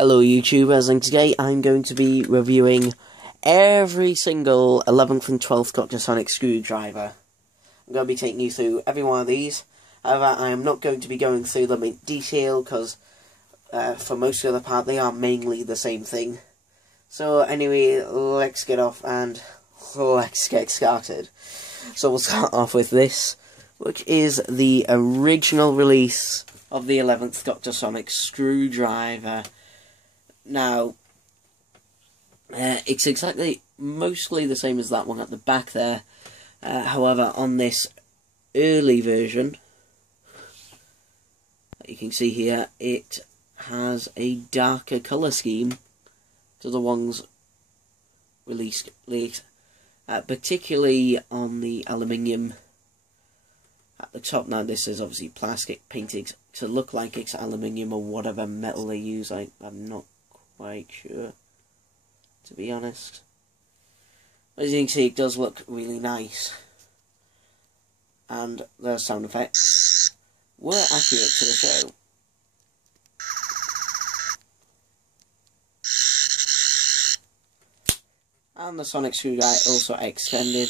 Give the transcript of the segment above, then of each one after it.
Hello YouTubers, and today I'm going to be reviewing every single 11th and 12th Doctor Sonic screwdriver. I'm going to be taking you through every one of these. However, I am not going to be going through them in detail because for most of the part they are mainly the same thing. So anyway, let's get off and let's get started. So we'll start off with this, which is the original release of the 11th Doctor Sonic screwdriver. Now, it's exactly, mostly the same as that one at the back there. However, on this early version, that you can see here, it has a darker colour scheme to the ones released late, particularly on the aluminium at the top. Now, this is obviously plastic painted to look like it's aluminium or whatever metal they use. I'm not quite sure, to be honest. As you can see, it does look really nice, and the sound effects were accurate to the show. And the Sonic screwdriver also extended.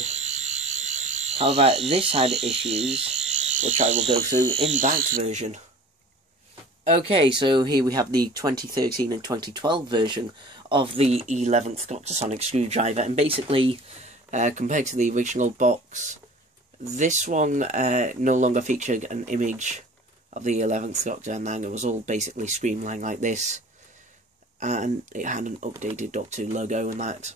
However, this had issues, which I will go through in that version. Okay, so here we have the 2013 and 2012 version of the 11th Doctor Sonic screwdriver, and basically, compared to the original box, this one no longer featured an image of the 11th Doctor, and then it was all basically streamlined like this, and it had an updated Doctor logo and that.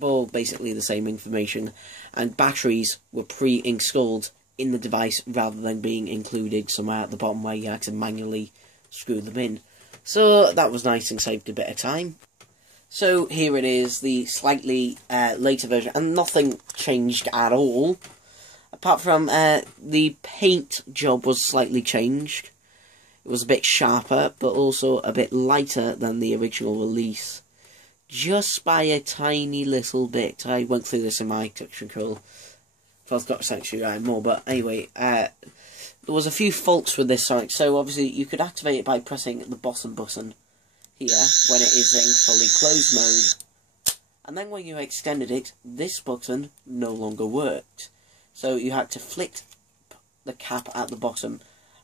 All basically the same information, and batteries were pre-installed in the device rather than being included somewhere at the bottom where you had to manually screw them in. So that was nice and saved a bit of time. So here it is, the slightly later version, and nothing changed at all. Apart from the paint job was slightly changed. It was a bit sharper, but also a bit lighter than the original release. Just by a tiny little bit. I went through this in my touch control. 12th Doctor Sonic screwdriver more, but anyway, there was a few faults with this Sonic. So obviously you could activate it by pressing the bottom button here when it is in fully closed mode, and then when you extended it, this button no longer worked. So you had to flick the cap at the bottom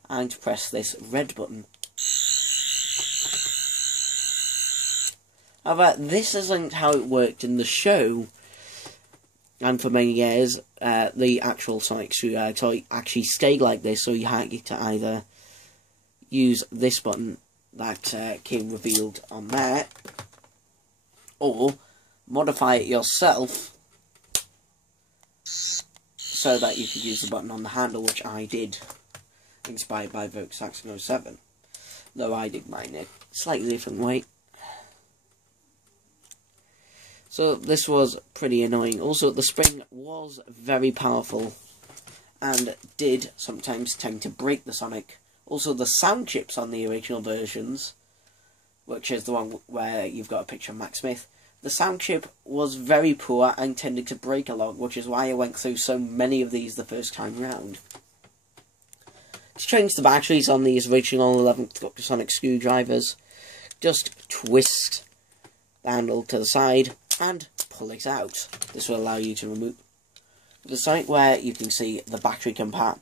and press this red button. However, this isn't how it worked in the show, and for many years, the actual Sonic screwdriver toy actually stayed like this, so you had to either use this button that came revealed on there, or modify it yourself so that you could use the button on the handle, which I did, inspired by Vogue Saxon 07, though I did mine a slightly different way. So this was pretty annoying. Also, the spring was very powerful and did sometimes tend to break the Sonic. Also, the sound chips on the original versions, which is the one where you've got a picture of Max Smith, the sound chip was very poor and tended to break a lot, which is why I went through so many of these the first time round. To change the batteries on these original 11th Doctor Sonic screwdrivers, just twist the handle to the side and pull it out. This will allow you to remove the side where you can see the battery compartment,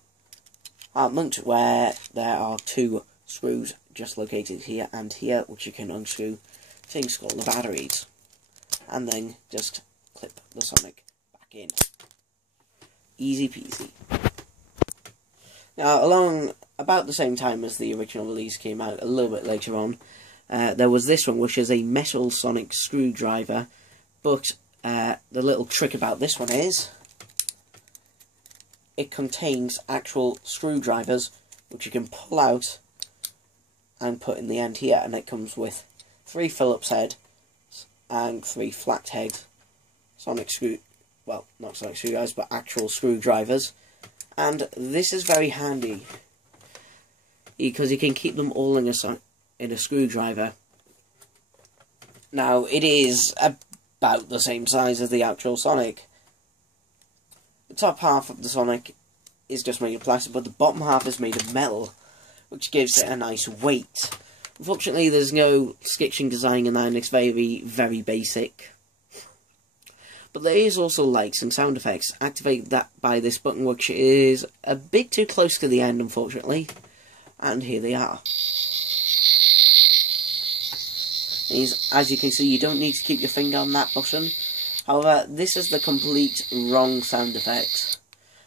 where there are two screws just located here and here, which you can unscrew to install the batteries, and then just clip the Sonic back in. Easy peasy. Now, along about the same time as the original release came out, a little bit later on, there was this one, which is a metal Sonic screwdriver. But the little trick about this one is it contains actual screwdrivers which you can pull out and put in the end here, and it comes with 3 Phillips heads and 3 flathead Sonic not Sonic screwdrivers, but actual screwdrivers. And this is very handy because you can keep them all in a screwdriver. Now, it is about the same size as the actual Sonic. The top half of the Sonic is just made of plastic, but the bottom half is made of metal, which gives it a nice weight. Unfortunately, there's no sketching design in that, and it's very, very basic. But there is also like some sound effects. Activate that by this button, which is a bit too close to the end, unfortunately. And here they are. As you can see, you don't need to keep your finger on that button. However, this is the complete wrong sound effect.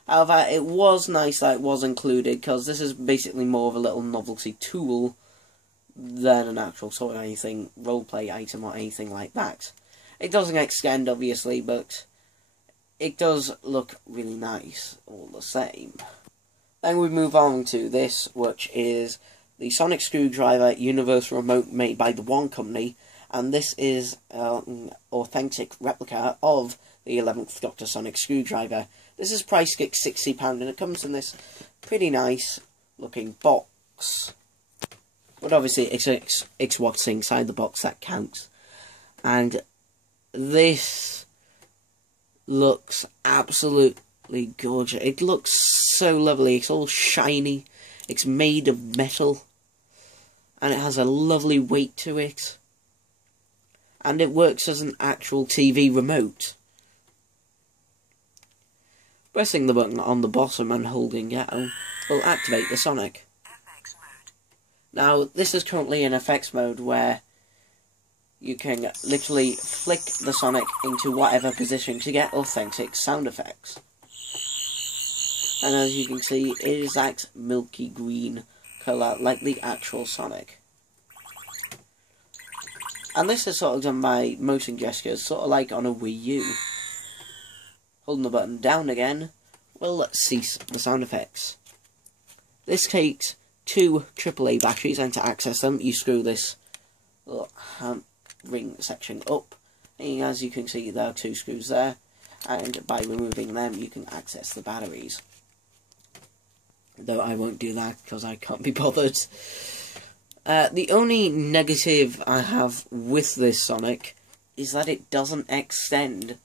However, it was nice that it was included, because this is basically more of a little novelty tool than an actual sort of anything, roleplay item or anything like that. It doesn't extend, obviously, but it does look really nice all the same. Then we move on to this, which is the Sonic Screwdriver Universal Remote made by the One Company, and this is an authentic replica of the 11th Doctor Sonic Screwdriver. This is priced at £60, and it comes in this pretty nice looking box. But obviously it's what's inside the box that counts. And this looks absolutely gorgeous. It looks so lovely. It's all shiny. It's made of metal. And it has a lovely weight to it. And it works as an actual TV remote. Pressing the button on the bottom and holding it will activate the Sonic. Now, this is currently in effects mode, where you can literally flick the Sonic into whatever position to get authentic sound effects. And as you can see, it is that milky green colour like the actual Sonic. And this is sort of done by motion gestures, sort of like on a Wii U. Holding the button down again will cease the sound effects. This takes 2 AAA batteries, and to access them you screw this little ring section up, and as you can see there are 2 screws there, and by removing them you can access the batteries. Though I won't do that because I can't be bothered. The only negative I have with this Sonic is that it doesn't extend.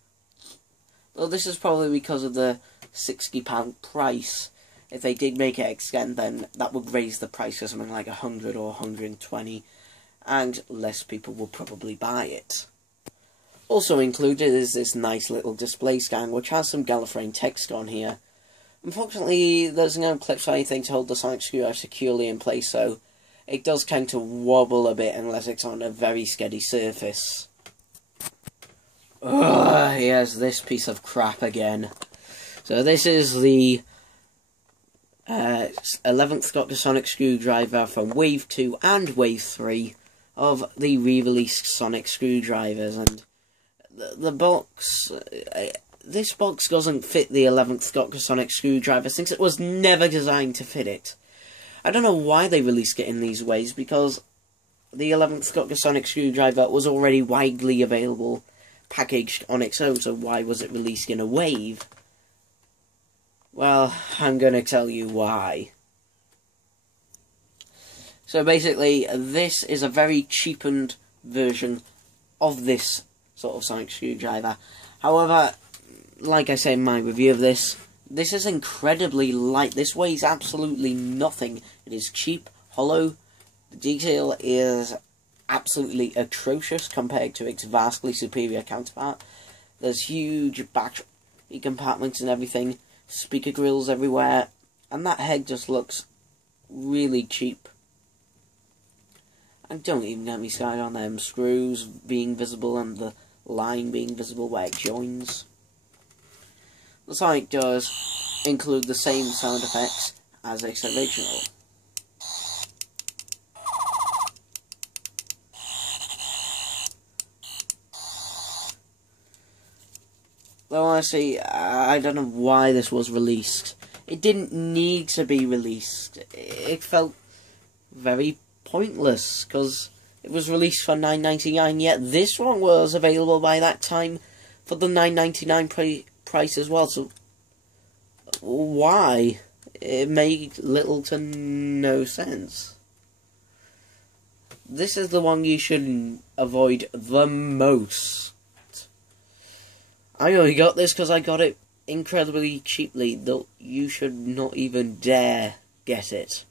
Well, this is probably because of the £60 price. If they did make it extend, then that would raise the price to something like 100 or 120, and less people will probably buy it. Also included is this nice little display stand, which has some Gallifreyan text on here. Unfortunately, there's no clips or anything to hold the Sonic Screwdriver securely in place, so it does kind of wobble a bit unless it's on a very steady surface. Ugh, here's this piece of crap again. So this is the 11th Doctor Sonic Screwdriver from Wave 2 and Wave 3 of the re-released Sonic Screwdrivers, and the box, this box doesn't fit the 11th Doctor Sonic Screwdriver since it was never designed to fit it. I don't know why they released it in these ways, because the 11th Doctor Sonic Screwdriver was already widely available, packaged on its own, so why was it released in a wave? Well, I'm going to tell you why. So basically, this is a very cheapened version of this sort of Sonic Screwdriver. However, like I say in my review of this is incredibly light. This weighs absolutely nothing. It is cheap, hollow. The detail is absolutely atrocious compared to its vastly superior counterpart. There's huge battery compartments and everything, speaker grills everywhere, and that head just looks really cheap. And don't even get me started on them screws being visible and the line being visible where it joins. The Sonic does include the same sound effects as its original. Though honestly, I don't know why this was released. It didn't need to be released. It felt very pointless, because it was released for $9.99, yet this one was available by that time for the $9.99 price as well, so why? It made little to no sense. This is the one you should avoid the most. I only got this because I got it incredibly cheaply, though you should not even dare get it.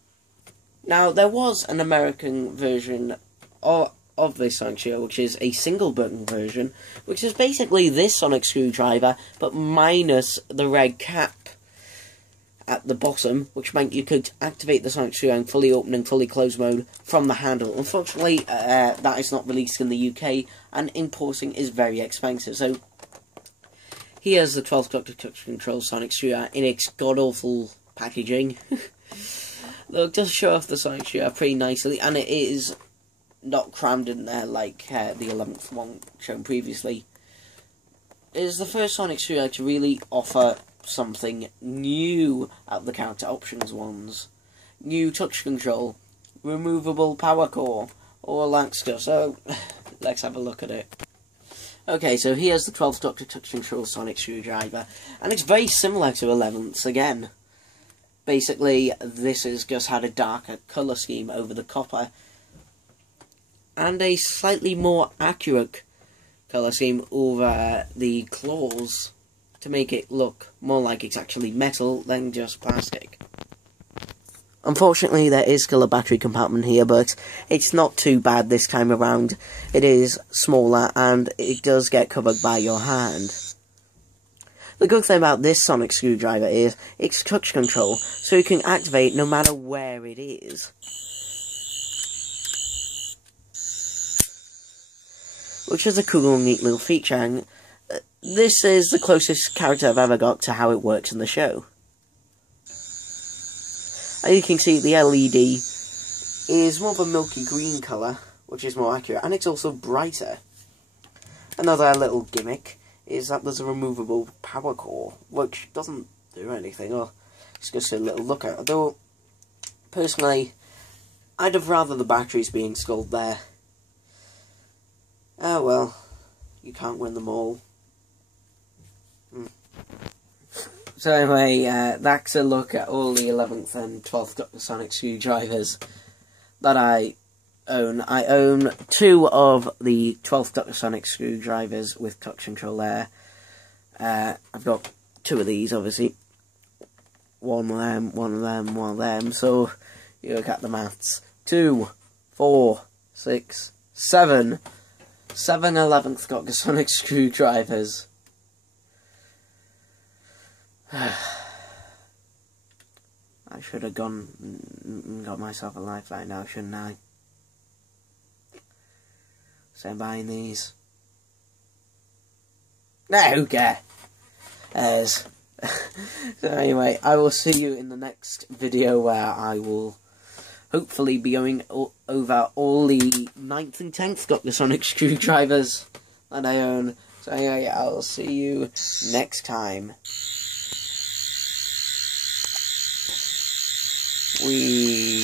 Now, there was an American version of this sonic screwdriver, which is a single button version, which is basically this sonic screwdriver, but minus the red cap at the bottom, which meant you could activate the sonic screwdriver in fully open and fully closed mode from the handle. Unfortunately, that is not released in the UK, and importing is very expensive. So, here's the 12th Doctor touch control sonic screwdriver in its god-awful packaging. Though it does show off the sonic screwdriver pretty nicely, and it is not crammed in there like the 11th one shown previously. It is the first sonic screwdriver to really offer something new at the counter options ones. New touch control, removable power core, all that stuff. So, let's have a look at it. Okay, so here's the 12th Doctor touch control sonic screwdriver, and it's very similar to 11th's again. Basically, this has just had a darker colour scheme over the copper, and a slightly more accurate colour scheme over the claws to make it look more like it's actually metal than just plastic. Unfortunately, there is still a battery compartment here, but it's not too bad this time around. It is smaller, and it does get covered by your hand. The good thing about this sonic screwdriver is it's touch control, so you can activate no matter where it is. Which is a cool and neat little feature, and this is the closest character I've ever got to how it works in the show. As you can see, the LED is more of a milky green colour, which is more accurate, and it's also brighter. Another little gimmick is that there's a removable power core, which doesn't do anything, or it's just a little lookout. Although, personally, I'd have rather the batteries be installed there. Oh well, you can't win them all. So anyway, that's a look at all the 11th and 12th Doctor sonic screwdrivers that I own. I own 2 of the 12th Doctor sonic screwdrivers with touch control there. I've got 2 of these, obviously. One of them, one of them, one of them. So, you look at the maths. 2, 4, 6, 7. 7 11th Doctor sonic screwdrivers. I should have gone and got myself a lifeline now, shouldn't I? So I'm buying these. No, who cares? So anyway, I will see you in the next video where I will hopefully be going over all the 9th and 10th Doctor sonic screwdrivers that I own. So anyway, I'll see you next time. We